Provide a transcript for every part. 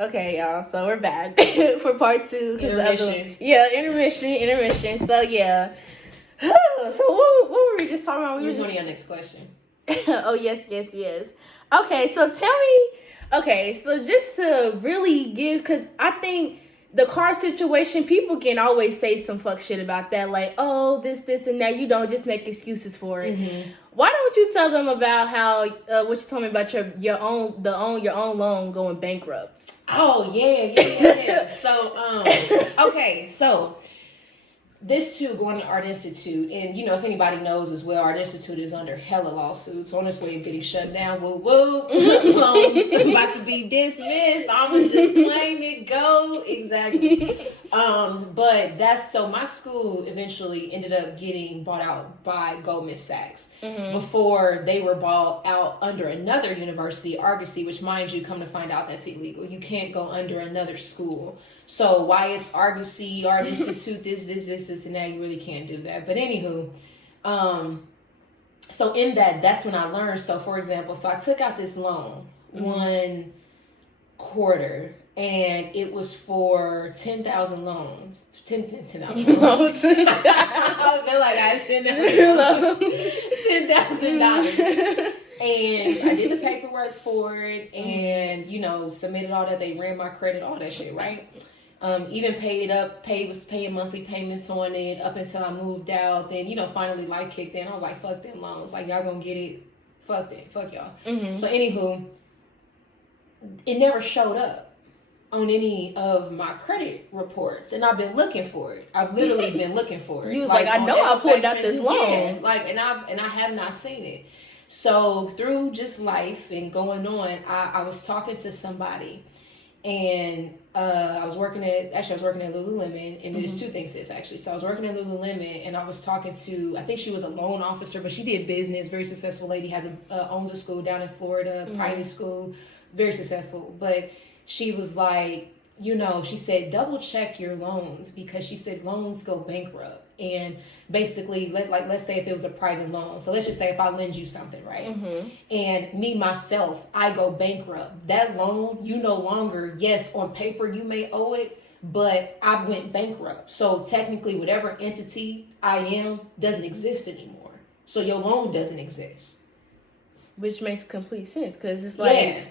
Okay, y'all. So we're back for part 2. Intermission. Intermission. So yeah. So what were we just talking about? We were going to your next question. Oh yes. Okay, so tell me. Okay, so just to really give, because I think the car situation, people can always say some fuck shit about that, like, oh, this, and that. You don't just make excuses for it. Mm-hmm. Why don't you tell them about how what you told me about your own loan going bankrupt? Oh yeah. So okay, so this too, going to Art Institute, and if anybody knows as well, Art Institute is under hella lawsuits on its way of getting shut down. Woo woo, loans about to be dismissed. I'ma just blame it. Go exactly. But that's so my school eventually ended up getting bought out by Goldman Sachs before they were bought out under another university, Argosy, which, mind you, come to find out that's illegal. You can't go under another school. So why it's Argosy, Art Institute, this, and that, you really can't do that. But anywho, so in that's when I learned. So for example, I took out this loan 1 quarter, and it was for 10,000 loans. 10,000 loans. I feel like I sent $10,000. And I did the paperwork for it, and submitted all that. They ran my credit, all that shit, right? Even was paying monthly payments on it up until I moved out. Then, finally life kicked in. I was like, fuck them loans. Like, y'all gonna get it. Fuck them. Fuck y'all. Mm-hmm. So anywho, it never showed up on any of my credit reports, and I've been looking for it. I've literally been looking for it. You was like I know I pulled out this loan. Yeah, and I have not seen it. So through just life and going on, I was talking to somebody, and I was working at Lululemon, and there's 2 things to this actually. So I was working at Lululemon, and I was talking to, I think she was a loan officer, but she did business, very successful lady, owns a school down in Florida, private school, very successful. But she was like, she said, double check your loans, because she said loans go bankrupt. And basically, let's say if it was a private loan. So let's just say if I lend you something, right? Mm-hmm. And me, myself, I go bankrupt. That loan, you no longer, yes, on paper you may owe it, but I went bankrupt. So technically, whatever entity I am doesn't exist anymore. So your loan doesn't exist. Which makes complete sense, because it's like... Yeah.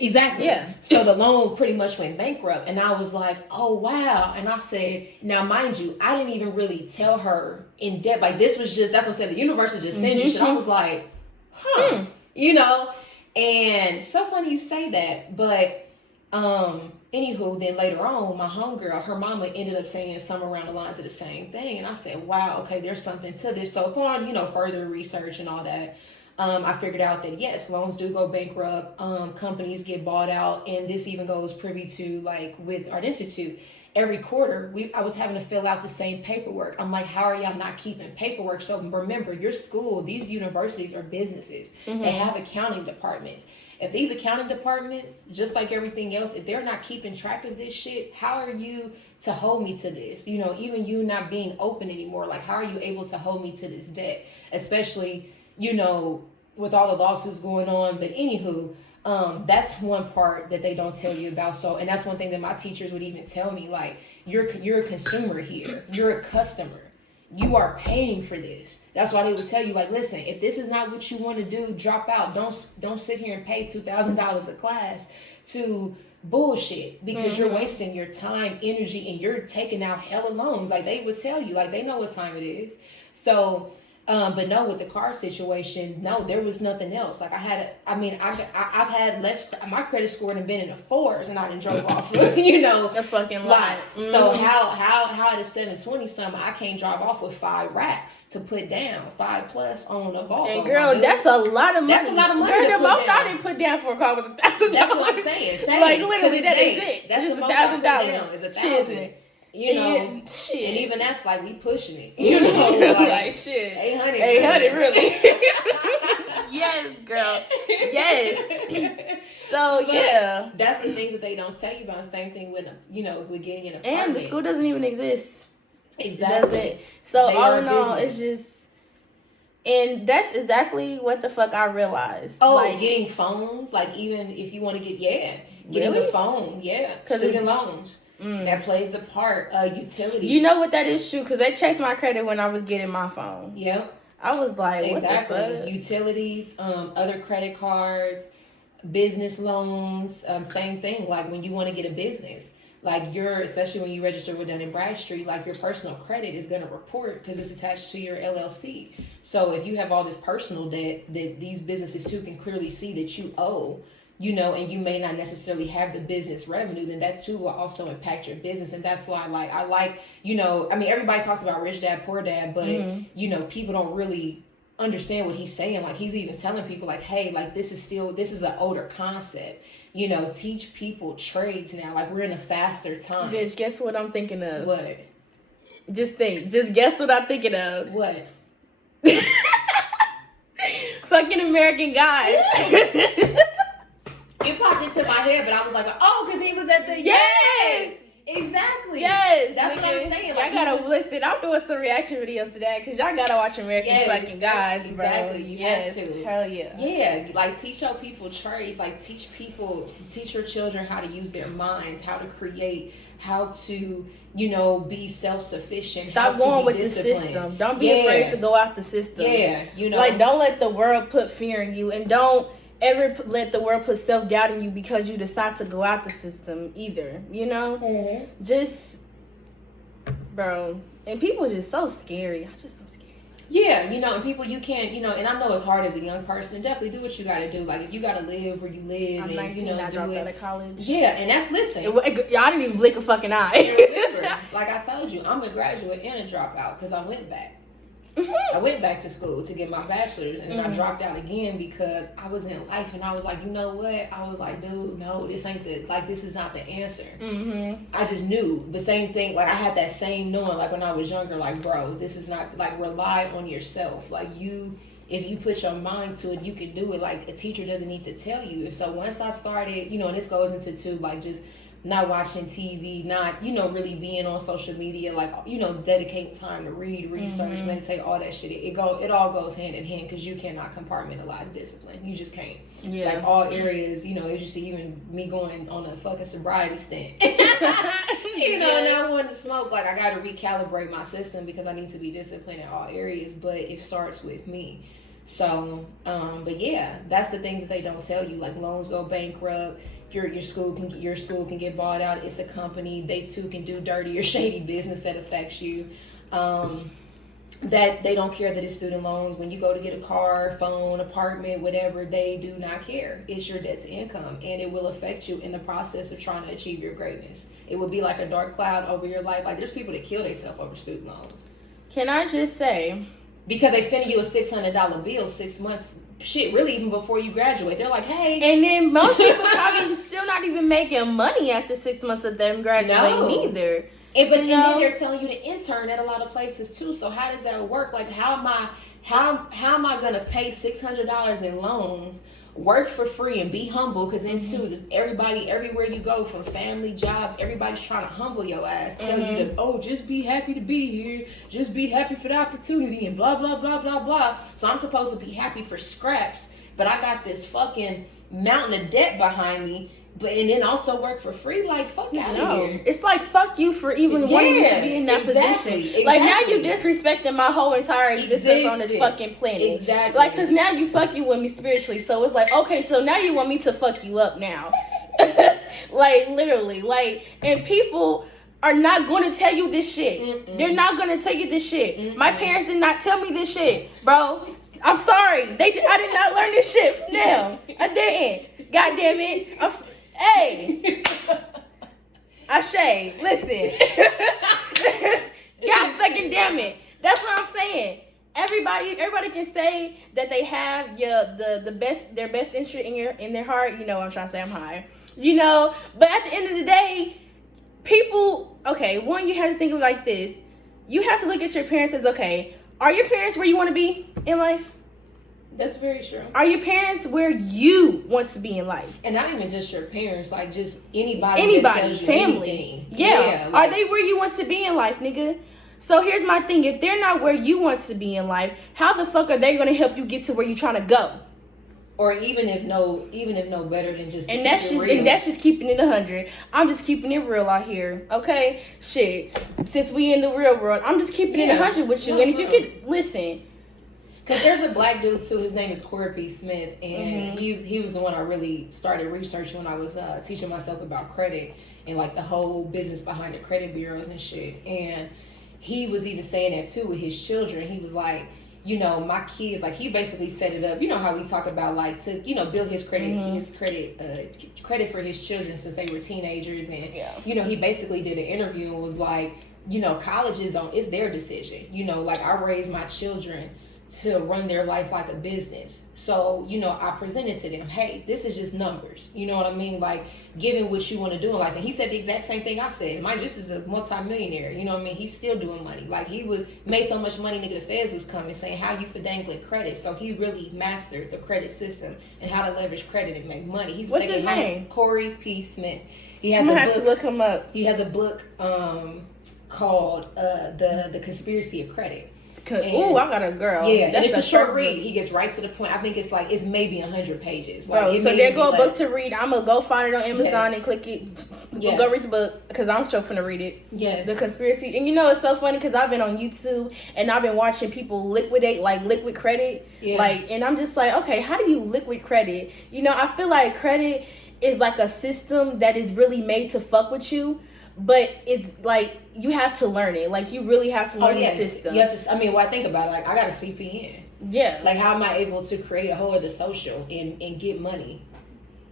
Exactly. Yeah. So the loan pretty much went bankrupt, and I was like, oh wow. And I said, now mind you, I didn't even really tell her in depth. Like, this was just, that's what I said, the universe is just sending you shit. I was like, and so funny you say that. But anywho, then later on, my homegirl, her mama ended up saying something around the lines of the same thing. And I said, wow, okay, there's something to this. So upon, further research and all that, I figured out that yes, loans do go bankrupt, companies get bought out, and this even goes privy to, like, with Art Institute. Every quarter, I was having to fill out the same paperwork. I'm like, how are y'all not keeping paperwork? So remember, your school, these universities are businesses. Mm-hmm. They have accounting departments. If these accounting departments, just like everything else, if they're not keeping track of this shit, how are you to hold me to this? Even you not being open anymore, like, how are you able to hold me to this debt? Especially, with all the lawsuits going on. But anywho, that's one part that they don't tell you about. So, and that's one thing that my teachers would even tell me, like, you're a consumer here. You're a customer. You are paying for this. That's why they would tell you, like, listen, if this is not what you want to do, drop out. Don't sit here and pay $2,000 a class to bullshit, because you're wasting your time, energy, and you're taking out hella loans. Like, they would tell you, like, they know what time it is. So, but no, with the car situation, no, there was nothing else. Like, I've had less, my credit score had been in the 4s, and I done drove off, the fucking lot. Mm-hmm. So how at a 720 something, I can't drive off with 5 racks to put down, 5+ on a Volvo. And girl, that's a lot of money. That's a lot of money. Girl, the most I didn't put down for a car was $1,000. That's what I'm saying. Like, literally, that is it. That's just $1,000. It's $1,000. Shit. And even that's like, we pushing it. Like shit. 800 really. Yes, girl. Yes. So yeah, that's the things that they don't tell you about. Same thing with with getting an apartment. And the school doesn't even exist. Exactly. So all in all, it's just, and that's exactly what the fuck I realized. Oh, like, getting phones, like, even if you want to get Getting Really? the phone, yeah. Student loans. That plays the part. Utilities. You know what that is true? Because they checked my credit when I was getting my phone. Yep. I was like, Exactly. what the fuck? Utilities, other credit cards, business loans, same thing. Like when you want to get a business, like especially when you register with Dun & Bradstreet, like your personal credit is going to report because it's attached to your LLC. So if you have all this personal debt that these businesses too can clearly see that you owe, you know, and you may not necessarily have the business revenue, then that too will also impact your business. And that's why, like, I like, you know, I mean, everybody talks about rich dad, poor dad, but, you know, people don't really understand what he's saying. Like, he's even telling people, like, hey, like, this is an older concept. You know, teach people trades now. Like, we're in a faster time. Bitch, guess what I'm thinking of? What? Just guess what I'm thinking of. What? Fucking American Guy. It popped into my head, but I was like, oh, because he was at the... Yes! Exactly. Yes. That's what I'm saying. Like, y'all gotta listen. I'm doing some reaction videos to that because y'all gotta watch American fucking Guys, bro. Exactly. You have to. Hell yeah. Yeah. Like, teach your people trades. Like, teach your children how to use their minds, how to create, how to, you know, be self-sufficient. Stop going with the system. Don't be afraid to go out the system. Yeah. You know. Like, don't let the world put fear in you, and don't ever let the world put self-doubt in you because you decide to go out the system either, you know? Just, bro, and people are just so scary. I'm just so scared. Yeah, you know, and people, you can't, you know, and I know it's hard as a young person, definitely do what you gotta do. Like, if you gotta live where you live, I'm 19, I dropped out of college. Yeah, and that's, listen. Y'all didn't even blink a fucking eye. Remember, like I told you, I'm a graduate and a dropout because I went back. I went back to school to get my bachelor's, and then I dropped out again because I was in life, and I was like, you know what? I was like, dude, no, this ain't this is not the answer. I just knew the same thing. Like, I had that same knowing, like, when I was younger, like, bro, this is not, like, rely on yourself. Like, if you put your mind to it, you can do it. Like, a teacher doesn't need to tell you. And so once I started, you know, and this goes into too, like, just not watching TV, not, you know, really being on social media, like, you know, dedicating time to read, research, meditate, all that shit. It all goes hand in hand because you cannot compartmentalize discipline. You just can't. Yeah. Like, all areas, you know, as you see, even me going on a fucking sobriety stint. You know, now I want to smoke. Like, I got to recalibrate my system because I need to be disciplined in all areas, but it starts with me. So, but yeah, that's the things that they don't tell you. Like, loans go bankrupt. Your school can get bought out. It's a company. They too can do dirty or shady business that affects you. That they don't care that it's student loans. When you go to get a car, phone, apartment, whatever, they do not care. It's your debt to income, and it will affect you in the process of trying to achieve your greatness. It will be like a dark cloud over your life. Like, there's people that kill themselves over student loans. Can I just say, because they sending you a $600 bill 6 months. Shit, really, even before you graduate, they're like, hey. And then most people probably still not even making money after 6 months of them graduating either. And then they're telling you to intern at a lot of places too. So how does that work? Like, how am I gonna pay $600 in loans, work for free, and be humble? Because then too, everybody, everywhere you go, from family, jobs, everybody's trying to humble your ass, tell you to, just be happy to be here, just be happy for the opportunity, and blah blah blah blah blah. So I'm supposed to be happy for scraps, but I got this fucking mountain of debt behind me. And then also work for free, like, fuck out of here. It's like, fuck you for even wanting me to be in that position. Exactly. Like, now you disrespecting my whole entire existence on this fucking planet. Exactly. Like, because now you fucking with me spiritually. So it's like, okay, so now you want me to fuck you up now. Like, literally. Like, and people are not going to tell you this shit. They're not going to tell you this shit. My parents did not tell me this shit, bro. I'm sorry. I did not learn this shit from them. I didn't. God damn it. Hey, Ashay, listen. God fucking damn it. That's what I'm saying. Everybody can say that they have their best interest in their heart. You know what I'm trying to say, I'm high. You know, but at the end of the day, people, okay, one, you have to think of it like this. You have to look at your parents as, okay, are your parents where you want to be in life? That's very true. Are your parents where you want to be in life? And not even just your parents, like, just anybody family. Anything. Yeah. Like, are they where you want to be in life, nigga? So here's my thing. If they're not where you want to be in life, how the fuck are they going to help you get to where you're trying to go? or even if no better than just and that's just keeping it 100. I'm just keeping it real out here, okay? Shit, since we in the real world, I'm just keeping it 100 with you. And if you could listen, because there's a black dude too. His name is Pt. Smith, and he was the one I really started researching when I was teaching myself about credit and like the whole business behind the credit bureaus and shit. And he was even saying that too with his children. He was like, you know, my kids, like he basically set it up. You know how we talk about like to, you know, build his credit, credit for his children since they were teenagers. And, you know, he basically did an interview and was like, you know, college it's their decision. You know, like I raised my children to run their life like a business. So, you know, I presented to them, hey, this is just numbers. You know what I mean? Like, given what you want to do in life. And he said the exact same thing I said. Mike just is a multi-millionaire. You know what I mean? He's still doing money. Like, he was made so much money, nigga, the feds was coming saying, how you fidangling credit? So he really mastered the credit system and how to leverage credit and make money. He was What's his name? Pt. Smith. He has I'm going to have to look him up. He has a book called The Conspiracy of Credit. Ooh, I got a girl. Yeah, and it's a short read. He gets right to the point. I think it's maybe 100 pages. Like, bro, so there go a book to read. I'm gonna go find it on Amazon and click it. Go read the book because I'm sure finna read it. Yes. The Conspiracy. And you know it's so funny because I've been on YouTube and I've been watching people liquidate like liquid credit. Yeah. Like, and I'm just like, okay, how do you liquid credit? You know, I feel like credit is like a system that is really made to fuck with you. But it's like you have to learn it. Like you really have to learn the system. You have to. I mean, when I think about it, like I got a CPN. Yeah. Like how am I able to create a whole other social and get money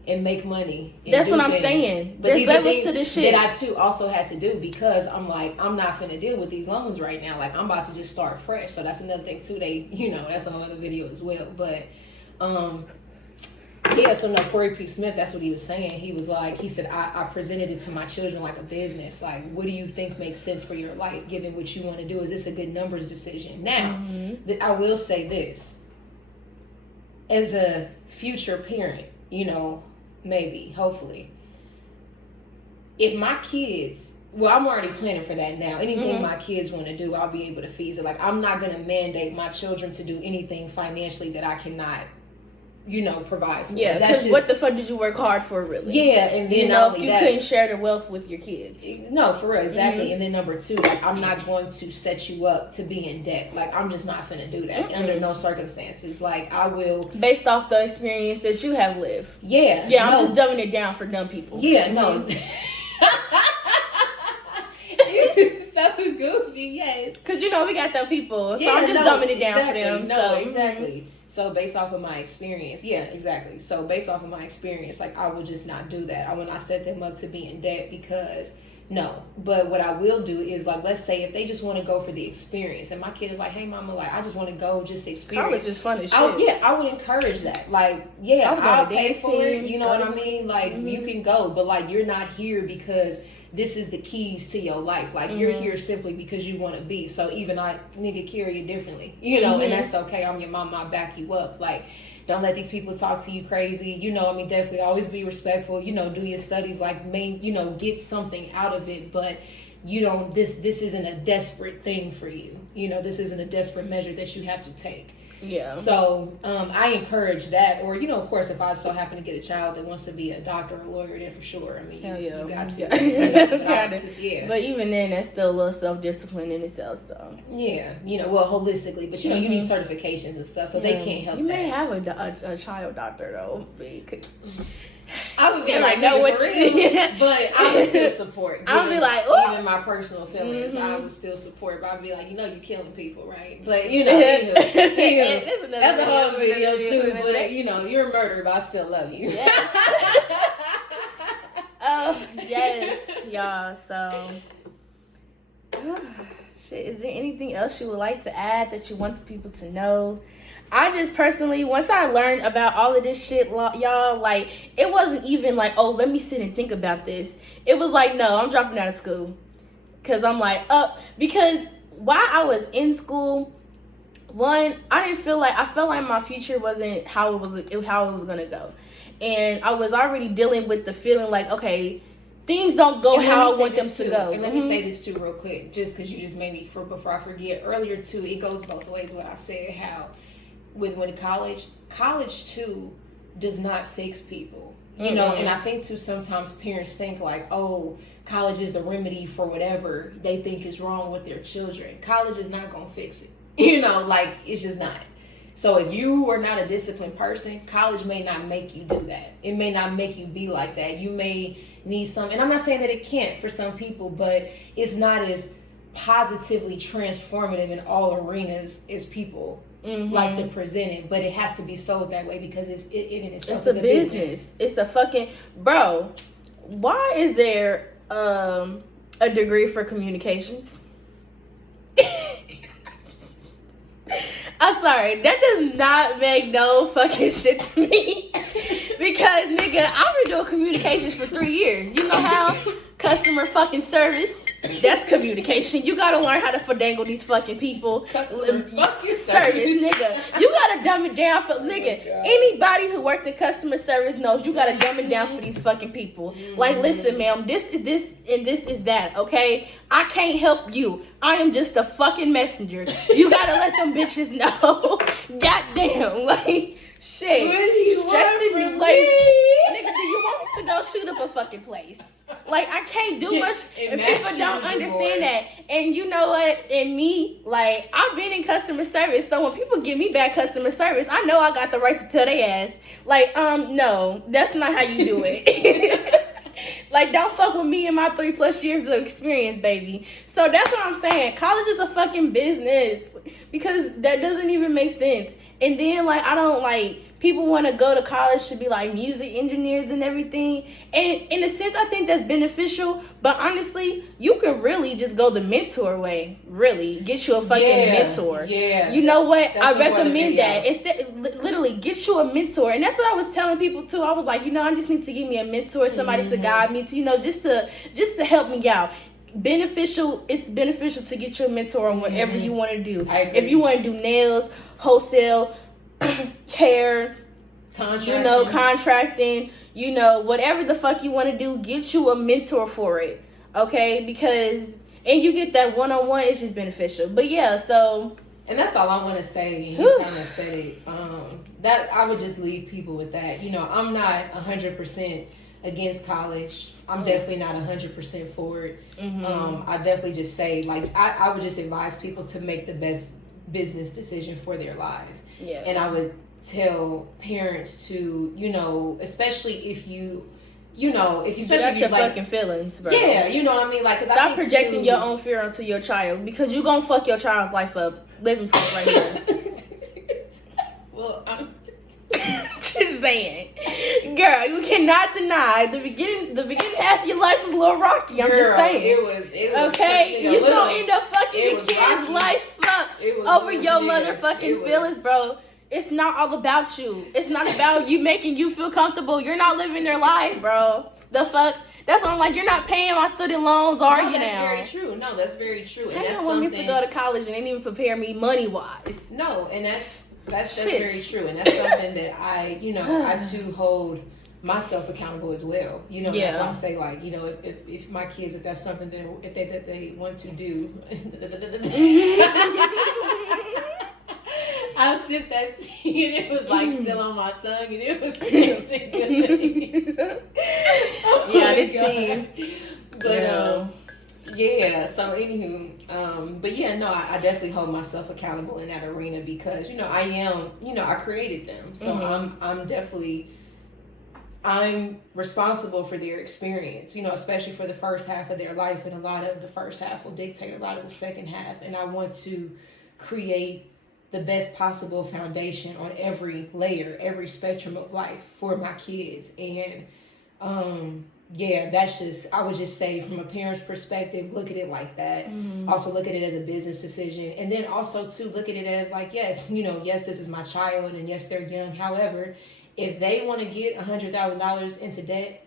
and make money? And that's what I'm saying. But there's levels to this shit that I too also had to do because I'm like I'm not finna deal with these loans right now. Like I'm about to just start fresh. So that's another thing too. That's a whole other video as well. But yeah, so no, Pt. Smith, that's what he was saying. He was like, he said, I presented it to my children like a business. Like, what do you think makes sense for your life, given what you want to do? Is this a good numbers decision? Now, I will say this. As a future parent, you know, maybe, hopefully, if my kids, well, I'm already planning for that now. Anything my kids want to do, I'll be able to feed it. Like, I'm not going to mandate my children to do anything financially that I cannot provide for. Yeah, because what the fuck did you work hard for, really? Yeah, and then if you couldn't share the wealth with your kids. No, for real, exactly. And then number two, like I'm not going to set you up to be in debt. Like I'm just not finna do that under no circumstances. Like I will, based off the experience that you have lived. Yeah, I'm just dumbing it down for dumb people. Yeah, no. You're so goofy, yes. Because we got them people, so I'm just dumbing it down for them. No, exactly. So based off of my experience, yeah, exactly. So based off of my experience, like I will just not do that. I will not set them up to be in debt because no. But what I will do is like, let's say if they just want to go for the experience and my kid is like, hey mama, like I just want to go just experience. College is fun as shit. I would encourage that. Like, yeah, I'll pay for it. You know what I mean? Like you can go, but like you're not here because this is the keys to your life. Like you're here simply because you want to be. So even nigga carry you differently, and that's okay. I'm your mama. I back you up. Like don't let these people talk to you crazy. Definitely always be respectful. Do your studies. Like get something out of it. But this isn't a desperate thing for you. This isn't a desperate measure that you have to take. Yeah. So I encourage that, or of course, if I so happen to get a child that wants to be a doctor or a lawyer, then for sure. I mean, you got to. Yeah. But even then, that's still a little self-discipline in itself. So. Yeah. Well, holistically, but you need certifications and stuff, so they can't help. You may have a child doctor though. I would be like, no, what you but I would still support. I would be like, ooh. Even my personal feelings, I would still support. But I'd be like, you're killing people, right? But that's a whole video too. But you're a murderer, but I still love you. Yes. Oh yes, y'all. So, shit. Is there anything else you would like to add that you want the people to know? I just personally, once I learned about all of this shit, y'all, like, it wasn't even like, oh, let me sit and think about this. It was like, no, I'm dropping out of school. Because I'm like, because while I was in school, one, I felt like my future wasn't how it was going to go. And I was already dealing with the feeling like, okay, things don't go how I want them to go. And let me say this too real quick, just because you just made me, before I forget, earlier too, it goes both ways what I said, how... when college too, does not fix people. You know, and I think too sometimes parents think like, oh, college is the remedy for whatever they think is wrong with their children. College is not gonna fix it. You know, like it's just not. So if you are not a disciplined person, college may not make you do that. It may not make you be like that. You may need some, and I'm not saying that it can't for some people, but it's not as positively transformative in all arenas as people like to present it. But it has to be sold that way because it in itself is a business. It's a fucking bro. Why is there a degree for communications? I'm sorry, that does not make no fucking shit to me. Because nigga, I've been doing communications for 3 years. You know how? Customer fucking service. That's communication. You gotta learn how to fandangle these fucking people. Customer fucking service, nigga. You gotta dumb it down for nigga. Anybody who worked in customer service knows you gotta dumb it down for these fucking people. Like, listen, ma'am, this is this and this is that. Okay, I can't help you. I am just a fucking messenger. You gotta let them bitches know. Goddamn, like shit. Stressing me, like nigga. Do you want me to go shoot up a fucking place? Like, I can't do much if people don't understand that. And you know what? And me, like, I've been in customer service, so when people give me bad customer service, I know I got the right to tell their ass. Like, no, that's not how you do it. Like, don't fuck with me and my 3+ years of experience, baby. So that's what I'm saying. College is a fucking business because that doesn't even make sense. And then, like, I don't, like, people want to go to college to be, like, music engineers and everything. And in a sense, I think that's beneficial. But honestly, you can really just go the mentor way. Really. Get you a fucking mentor. Yeah. You know what? I recommend that. Instead, literally, get you a mentor. And that's what I was telling people, too. I was like, I just need to give me a mentor, somebody to guide me, to, just to help me out. It's beneficial to get you a mentor on whatever you want to do. If you want to do nails, wholesale, hair, contracting, whatever the fuck you want to do, get you a mentor for it. Okay? Because and you get that one-on-one, it's just beneficial. But yeah, so and that's all I want to say. And you kind of said it. That I would just leave people with that. I'm not 100% against college. I'm definitely not 100% for it. I definitely just say, like, I would just advise people to make the best business decision for their lives. Yeah. And I would tell parents to, especially if you got your fucking feelings, bro. Yeah, you know what I mean? Like, 'cause stop projecting your own fear onto your child because you're gonna fuck your child's life up. Living proof right here. Well, I'm just saying, girl, you cannot deny the beginning half of your life was a little rocky. I'm just saying. It was okay. You gonna end up fucking your kid's life up over your motherfucking feelings, bro. It's not all about you. It's not about you making you feel comfortable. You're not living their life, bro. The fuck? That's why I'm like, you're not paying my student loans, are you now? That's very true. No, that's very true. And that's want me to go to college and they didn't even prepare me money-wise. No, and that's very true. And that's something that I too hold myself accountable as well. That's why I say, like, if my kids, if that's something that they want to do, I sipped that tea and it was like still on my tongue and it was tasting good. This tea. But yeah. So anywho, but yeah, no, I definitely hold myself accountable in that arena because I created them, so I'm responsible for their experience, especially for the first half of their life, and a lot of the first half will dictate a lot of the second half, and I want to create the best possible foundation on every layer, every spectrum of life for my kids. And that's just, I would just say from a parent's perspective, look at it like that. Also look at it as a business decision. And then also too, look at it as like, yes, this is my child and yes, they're young. However, if they want to get $100,000 into debt,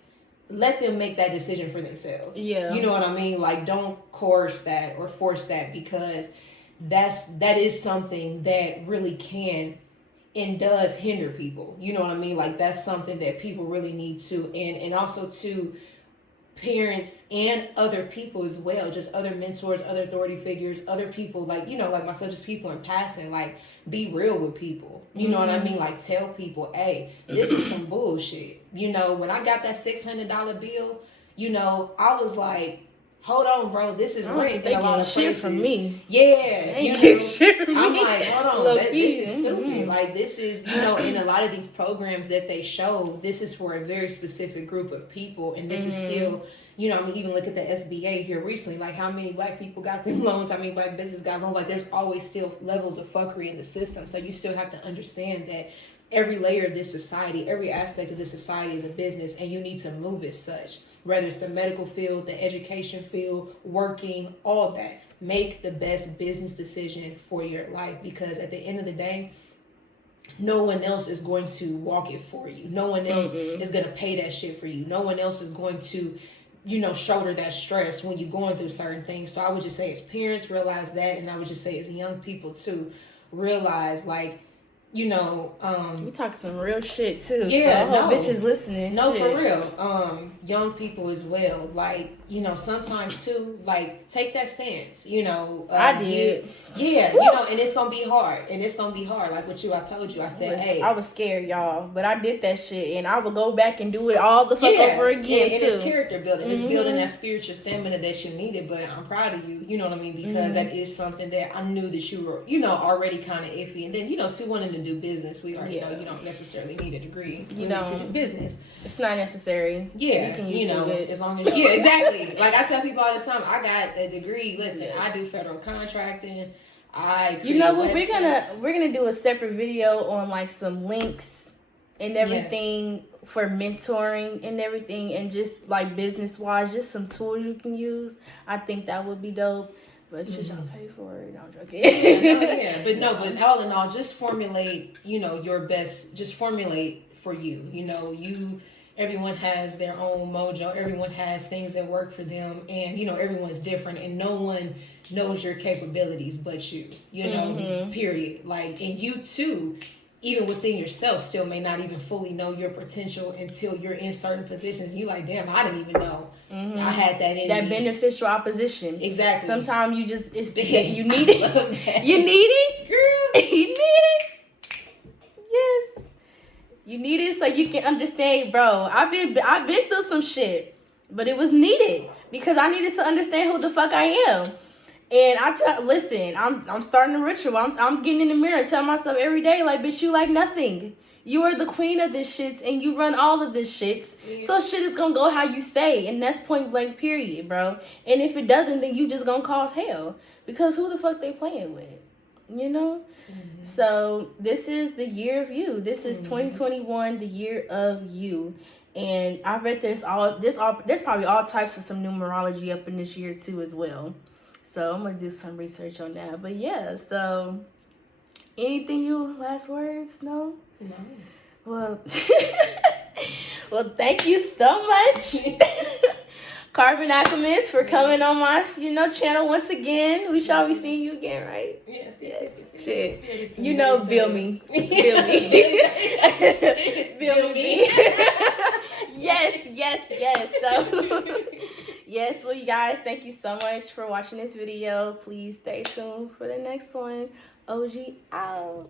let them make that decision for themselves. Yeah. You know what I mean? Like, don't coerce that or force that, because that is something that really can and does hinder people. You know what I mean? Like, that's something that people really need to, and also to, parents and other people as well, just other mentors, other authority figures, other people, like, like myself, just people in passing, like, be real with people. You know what I mean? Like, tell people, hey, this is some bullshit. When I got that $600 bill, I was like, hold on, bro, this is rent in a lot of places. From me. Yeah, shit from I'm me. like, hold on, this is stupid. Like, this is, in a lot of these programs that they show, this is for a very specific group of people, and this is still, even look at the SBA here recently, like how many black people got them loans, how many black businesses got loans. Like, there's always still levels of fuckery in the system, so you still have to understand that every layer of this society, every aspect of this society is a business, and you need to move as such. Whether it's the medical field, the education field, working, all that. Make the best business decision for your life, because at the end of the day, no one else is going to walk it for you. No one else is going to pay that shit for you. No one else is going to, shoulder that stress when you're going through certain things. So I would just say, as parents, realize that. And I would just say, as young people too, realize, like, we talking some real shit too. Yeah, so I hope bitches listening. No, shit. For real. Young people as well. Like, sometimes too, like, take that stance. I did. And it's gonna be hard. Like with you, I told you. I said, hey, I was scared, y'all, but I did that shit, and I would go back and do it all the fuck over again and too. It's character building. It's building that spiritual stamina that you needed. But I'm proud of you. You know what I mean? Because that is something that I knew that you were, already kind of iffy. And then, too, wanting to do business, we already know you don't necessarily need a degree. You don't to do business. It's not necessary. Yeah, you can YouTube it. As long as exactly. Like I tell people all the time, I got a degree. Listen, I do federal contracting. You know what? We're gonna do a separate video on like some links and everything for mentoring and everything, and just like business wise, just some tools you can use. I think that would be dope. But should y'all pay for it? No, I'm joking. But all in all, just formulate, your best. Just formulate for you. Everyone has their own mojo. Everyone has things that work for them, and everyone's different, and no one knows your capabilities but you. Period. Like, and you too, even within yourself, still may not even fully know your potential until you're in certain positions. You like, damn, I didn't even know I had that in me. Beneficial opposition. Exactly. Sometimes you just you need it. You need it, girl. You need it. Yes. You need it so you can understand, bro. I've been through some shit, but it was needed because I needed to understand who the fuck I am. And listen, I'm starting a ritual. I'm getting in the mirror and telling myself every day, like, bitch, you like nothing. You are the queen of this shit, and you run all of this shit. Yeah. So shit is gonna go how you say, and that's point blank, period, bro. And if it doesn't, then you just gonna cause hell, because who the fuck they playing with, So this is the year of you. This is 2021, the year of you. And I bet there's probably all types of some numerology up in this year too as well. So I'm gonna do some research on that. But yeah, so anything last words? No? Well, well, thank you so much, Carbon Alchemist, for coming on my, channel once again. We shall be seeing you again, right? Yes. Shit. Bill me. Bill me. Yes. So, yes, well, you guys, thank you so much for watching this video. Please stay tuned for the next one. OG out.